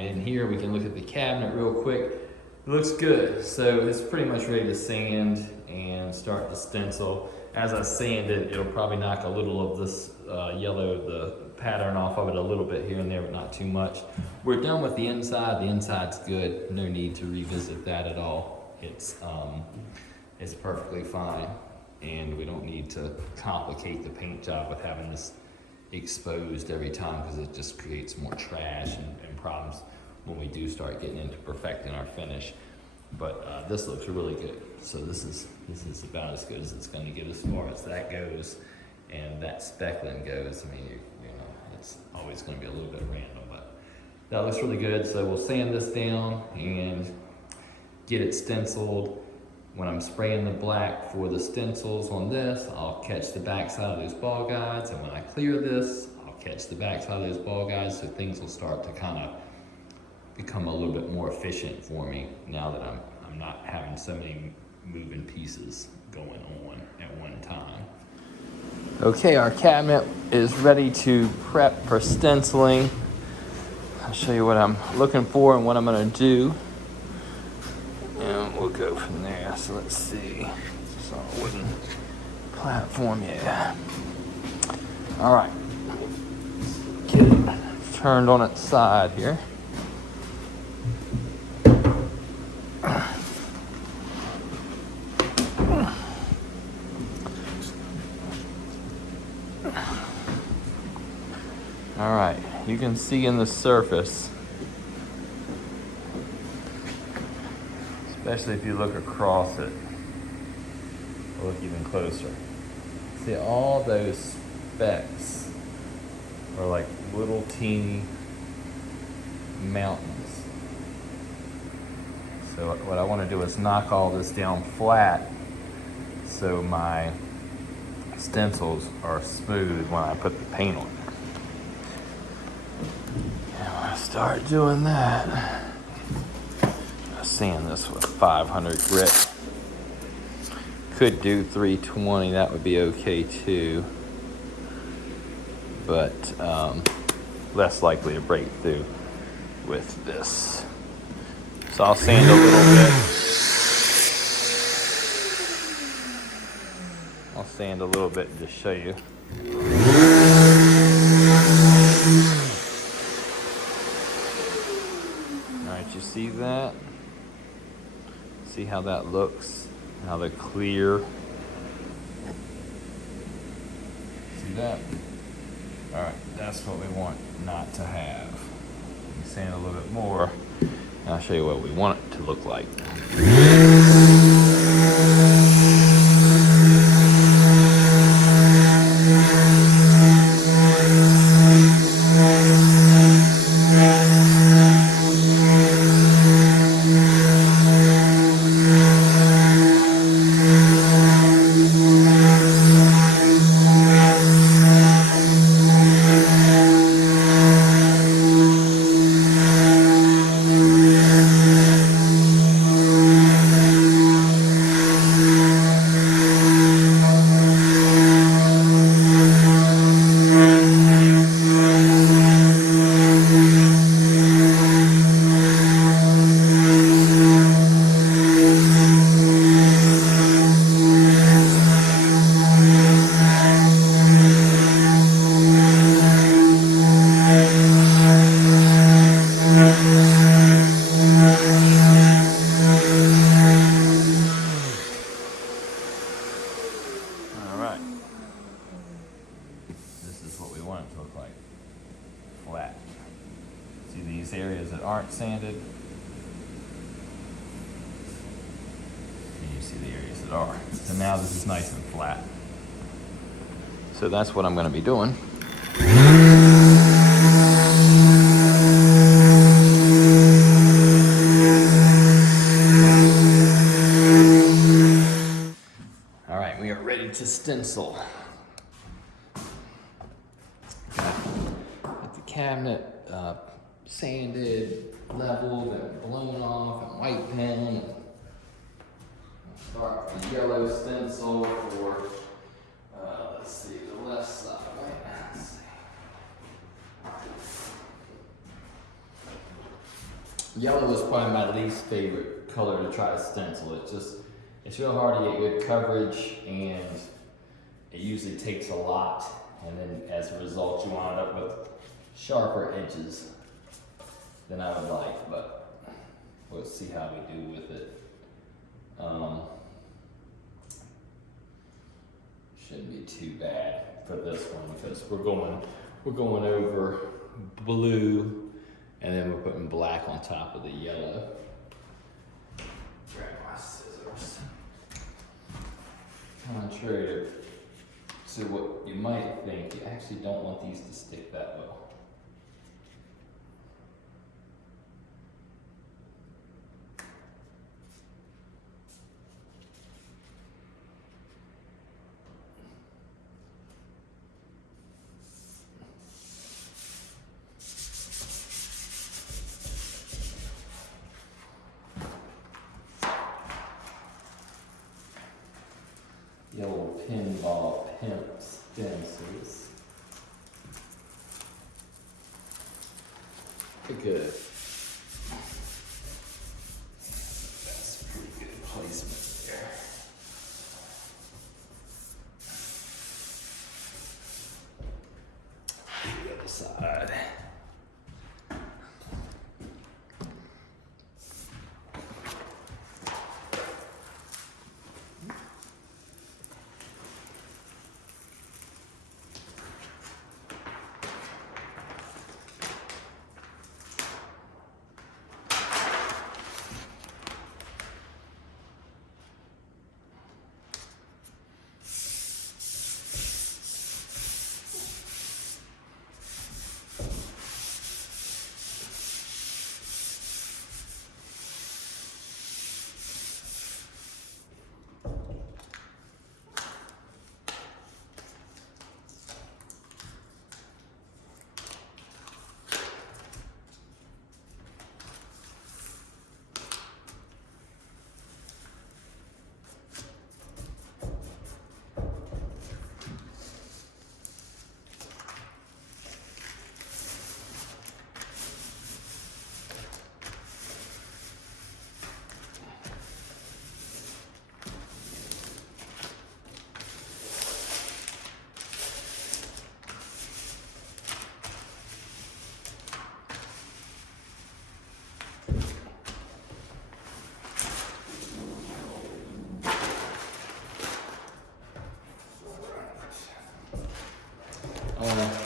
right, in here we can look at the cabinet real quick. It looks good, so it's pretty much ready to sand and start the stencil. As I sand it, it'll probably knock a little of this yellow, the pattern off of it a little bit here and there, but not too much. We're done with the inside. The inside's good. No need to revisit that at all. It's perfectly fine, and we don't need to complicate the paint job with having this exposed every time, because it just creates more trash and problems when we do start getting into perfecting our finish. But this looks really good. So this is about as good as it's going to get as far as that goes, and that speckling goes. I mean, you know, it's always going to be a little bit random, but that looks really good. So we'll sand this down and get it stenciled. When I'm spraying the black for the stencils on this, I'll catch the backside of those ball guides, and when I clear this, I'll catch the backside of those ball guides, so things will start to kind of become a little bit more efficient for me now that I'm not having so many moving pieces going on at one time. Okay, our cabinet is ready to prep for stenciling. I'll show you what I'm looking for and what I'm going to do, and we'll go from there. So let's see. It's on a wooden platform, yeah. All right, get it turned on its side here. All right, you can see in the surface, especially if you look across it, or look even closer. See, all those specks are like little teeny mountains. So what I want to do is knock all this down flat so my stencils are smooth when I put the paint on. And when I start doing that, I sand this with 500 grit. Could do 320, that would be okay too, but less likely to break through with this. So I'll sand a little bit. I'll sand a little bit to show you. All right, you see that? See how that looks? How they're clear. See that? All right, that's what we want not to have. You sand a little bit more, and I'll show you what we want it to look like. Flat. See these areas that aren't sanded, and you see the areas that are. So now this is nice and flat. So that's what I'm going to be doing. All right, we are ready to stencil. Cabinet sanded, leveled, and blown off, and white pen. Start the yellow stencil for, let's see, the left side, right? Let's see. Yellow is probably my least favorite color to try to stencil. It's real hard to get good coverage, and it usually takes a lot, and then as a result you wind up with sharper edges than I would like, but we'll see how we do with it. Shouldn't be too bad for this one because we're going over blue, and then we're putting black on top of the yellow. Grab my scissors. Contrary to what you might think, you actually don't want these to stick that well. The old pinball pimp stencils. Good. That's pretty good placement there. The other side.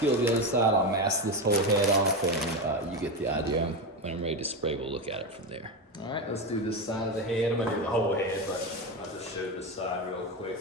Peel the other side, I'll mask this whole head off, and you get the idea. When I'm ready to spray, we'll look at it from there. All right, let's do this side of the head. I'm gonna do the whole head, but I'll just show this side real quick.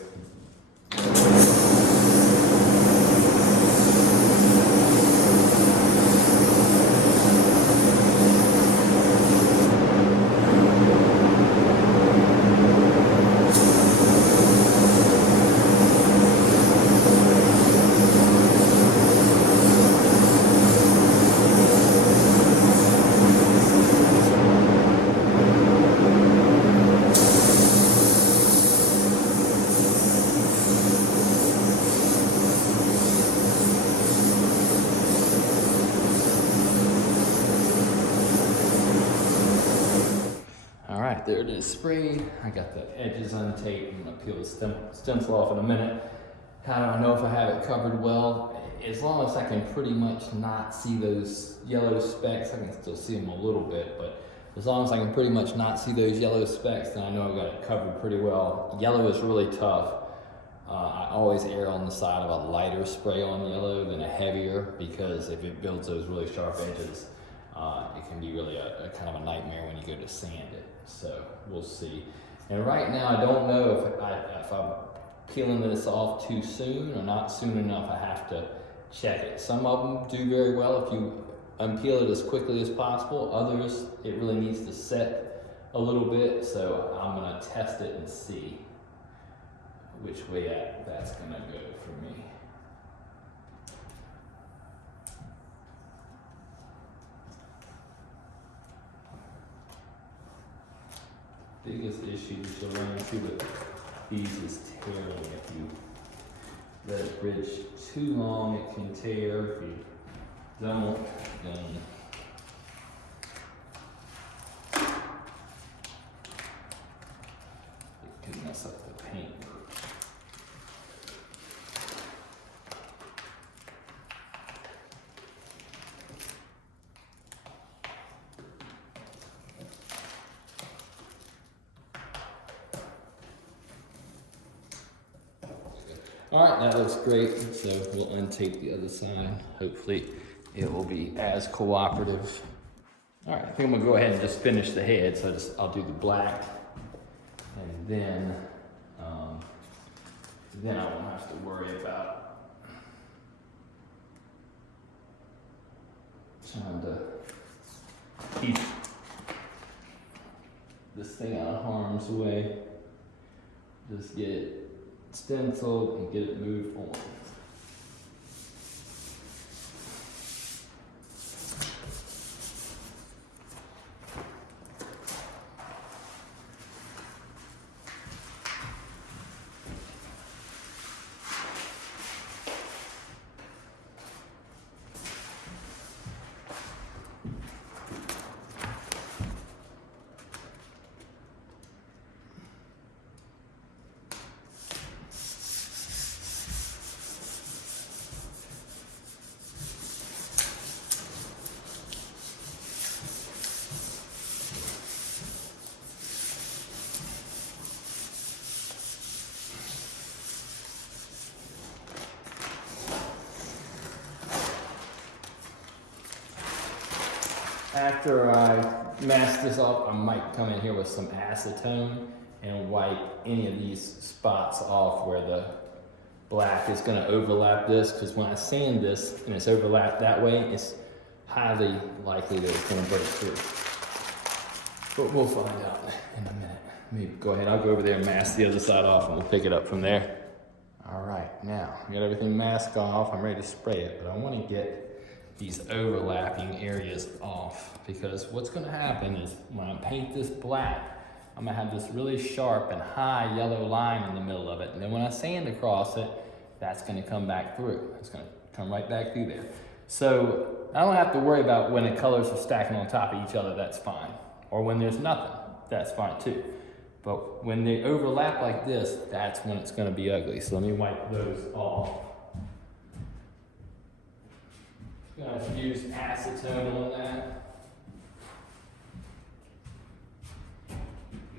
There it is sprayed. I got the edges untaped. I'm gonna peel the stencil off in a minute. How do I know if I have it covered well? As long as I can pretty much not see those yellow specks, I can still see them a little bit, but as long as I can pretty much not see those yellow specks, then I know I've got it covered pretty well. Yellow is really tough. I always err on the side of a lighter spray on yellow than a heavier, because if it builds those really sharp edges, it can be really a kind of a nightmare when you go to sand it. So we'll see. And right now I don't know if I'm peeling this off too soon or not soon enough. I have to check it. Some of them do very well if you unpeel it as quickly as possible. Others, it really needs to set a little bit. So I'm gonna test it and see which way that's gonna go for me. Biggest issue that you'll run into with these is tearing. If you let it bridge too long, it can tear. If you don't, then All right, that looks great. So we'll untape the other side. Hopefully it will be as cooperative. All right, I think I'm gonna go ahead and just finish the head. So I'll do the black, and then I won't have to worry about trying to keep this thing out of harm's way. Just get it stenciled and get it moved on. After I mask this off, I might come in here with some acetone and wipe any of these spots off where the black is going to overlap this, because when I sand this and it's overlapped that way, it's highly likely that it's going to break through. But we'll find out in a minute. Let me go ahead, I'll go over there and mask the other side off and we'll pick it up from there. All right, now I got everything masked off. I'm ready to spray it, but I want to get these overlapping areas off, because what's going to happen is when I paint this black, I'm going to have this really sharp and high yellow line in the middle of it, and then when I sand across it, that's going to come back through. It's going to come right back through there. So I don't have to worry about when the colors are stacking on top of each other. That's fine. Or when there's nothing, that's fine too. But when they overlap like this, that's when it's going to be ugly. So let me wipe those off. Gonna use acetone on that.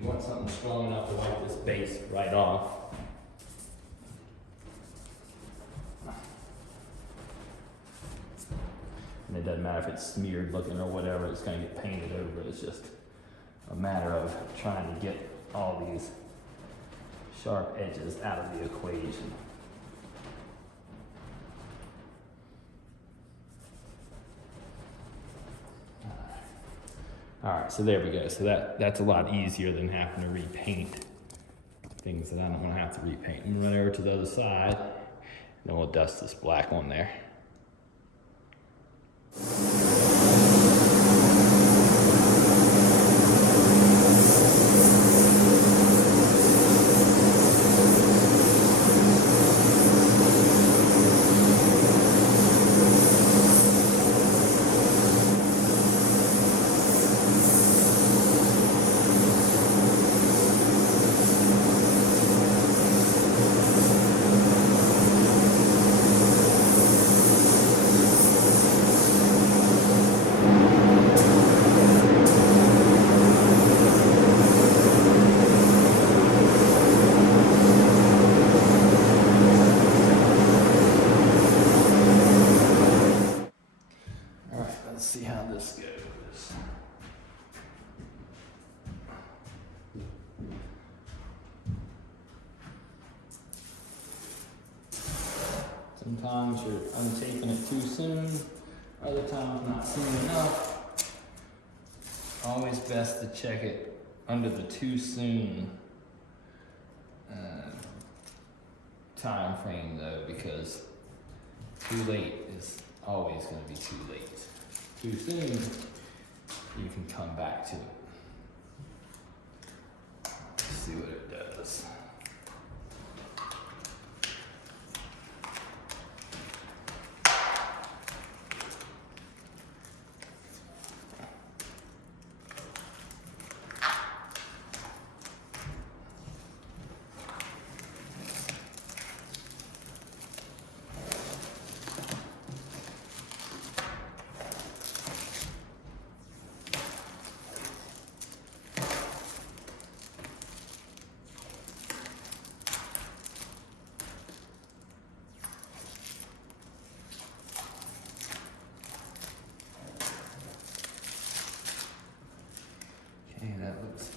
You want something strong enough to wipe this base right off. And it doesn't matter if it's smeared looking or whatever, it's gonna get painted over. It's just a matter of trying to get all these sharp edges out of the equation. All right, so there we go. So that's a lot easier than having to repaint things that I don't want to have to repaint. I'm gonna run over to the other side, and then we'll dust this black on there. Let's see how this goes. Sometimes you're untaping it too soon, other times not soon enough. Always best to check it under the too soon time frame though, because too late is always going to be too late. Too soon, you can come back to it. Let's see what it does.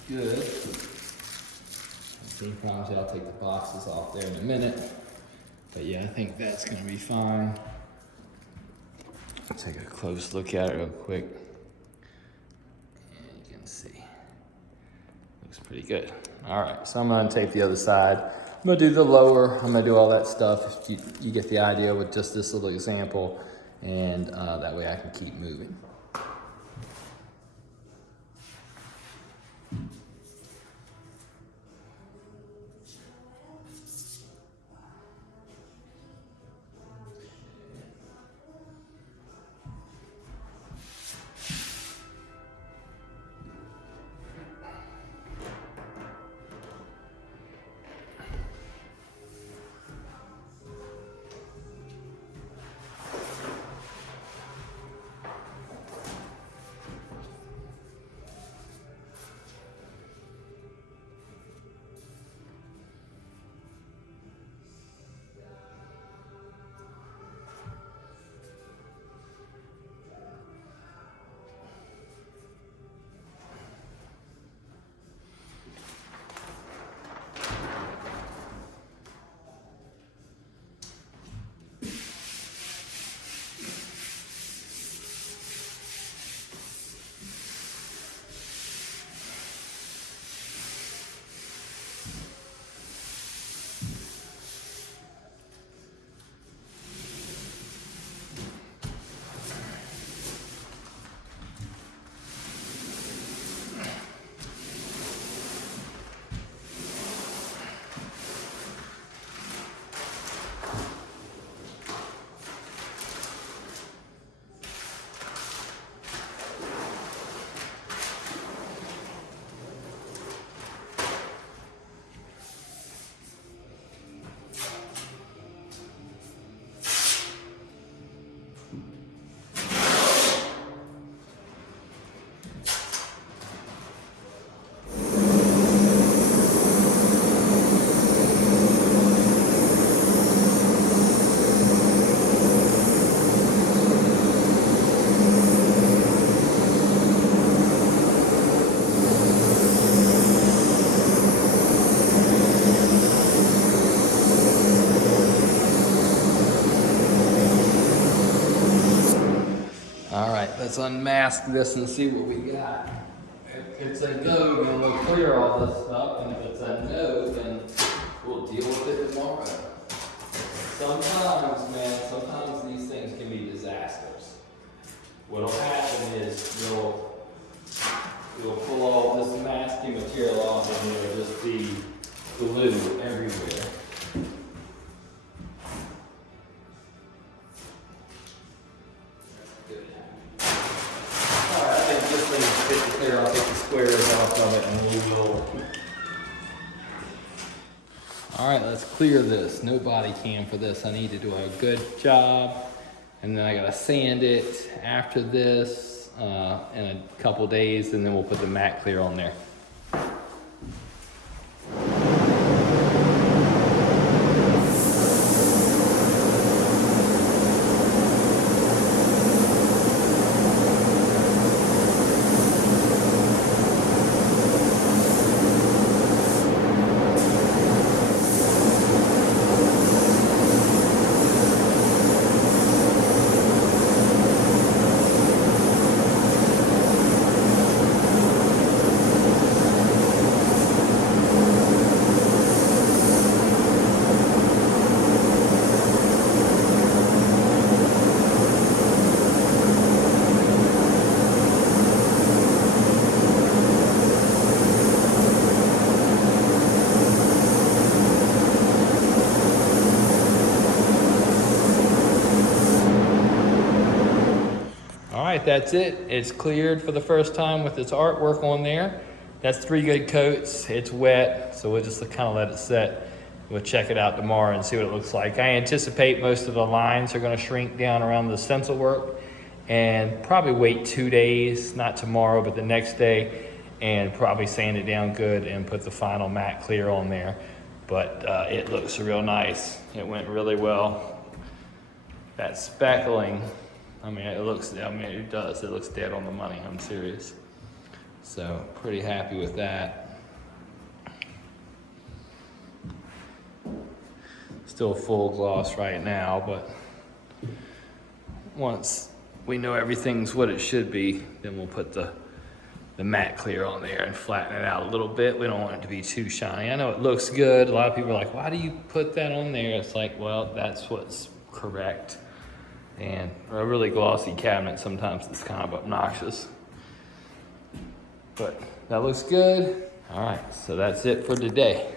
good. Any problems, I'll take the boxes off there in a minute. But yeah, I think that's gonna be fine. Take a close look at it real quick. And you can see, looks pretty good. All right, so I'm gonna tape the other side. I'm gonna do the lower, I'm gonna do all that stuff. You get the idea with just this little example, and that way I can keep moving. All right, let's unmask this and see what we got. If it's a go, then we'll clear all this stuff, and if it's a no, then we'll deal with it tomorrow. Sometimes, man, sometimes these things can be disasters. What'll happen is you'll pull all this masking material off, and there'll just be glue everywhere. I'll take the squares off of it and we will. All right, let's clear this. No body cam for this. I need to do a good job. And then I gotta sand it after this in a couple days, and then we'll put the matte clear on there. That's it. It's cleared for the first time with its artwork on there. That's 3 good coats. It's wet, so we'll just kind of let it set. We'll check it out tomorrow and see what it looks like. I anticipate most of the lines are going to shrink down around the stencil work, and probably wait 2 days, not tomorrow, but the next day, and probably sand it down good and put the final matte clear on there. But it looks real nice. It went really well. That speckling, it does. It looks dead on the money. I'm serious. So pretty happy with that. Still full gloss right now, but once we know everything's what it should be, then we'll put the matte clear on there and flatten it out a little bit. We don't want it to be too shiny. I know it looks good. A lot of people are like, why do you put that on there? It's like, well, that's what's correct. And a really glossy cabinet, sometimes it's kind of obnoxious. But that looks good. All right, so that's it for today.